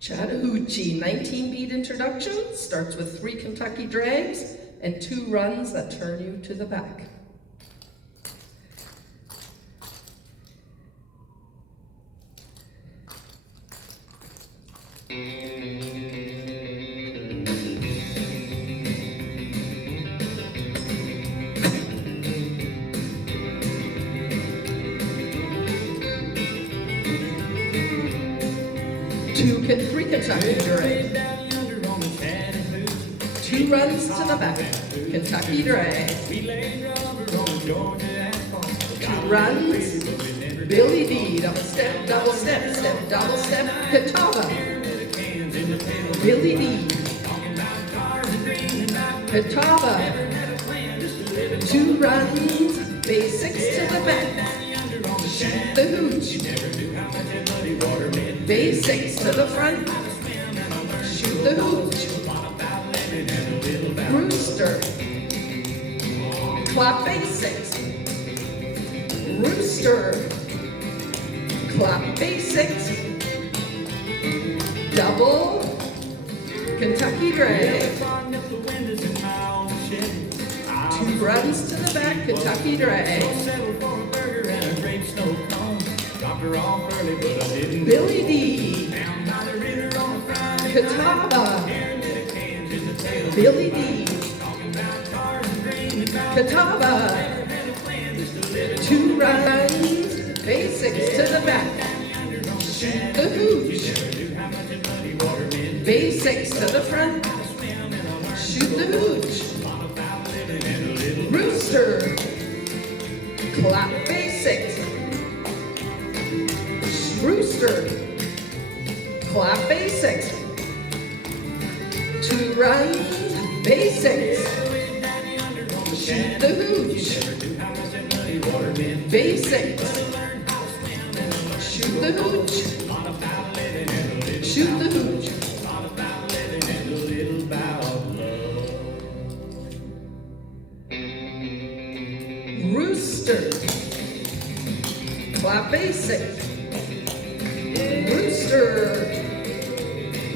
Chattahoochee 19-beat introduction starts with 3 Kentucky drags and 2 runs that turn you to the back. Three Kentucky drag. 2 runs to the back. Kentucky drag. 2 runs. Billy D. Double step, double step, step, double step. Catawba. Billy D. Catawba. 2 runs. Basics to the back. Shoot the hooch. Basics to the front. Shoot the hooch. Rooster. Clap basics. Rooster. Clap basics. Double. Kentucky drag. 2 runs to the back. Kentucky drag. Billy D. Catawba. Billy D. Catawba. 2 runs. Basics to the back. Shoot the hooch. Basics to the front. Shoot the hooch. Rooster. Clap basics. Rooster. Clap basics. 2 runs. Basics. Shoot the hooch. Basics. Shoot the hooch. Shoot the hooch. Rooster. Clap basics. Rooster.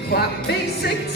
Clap basics.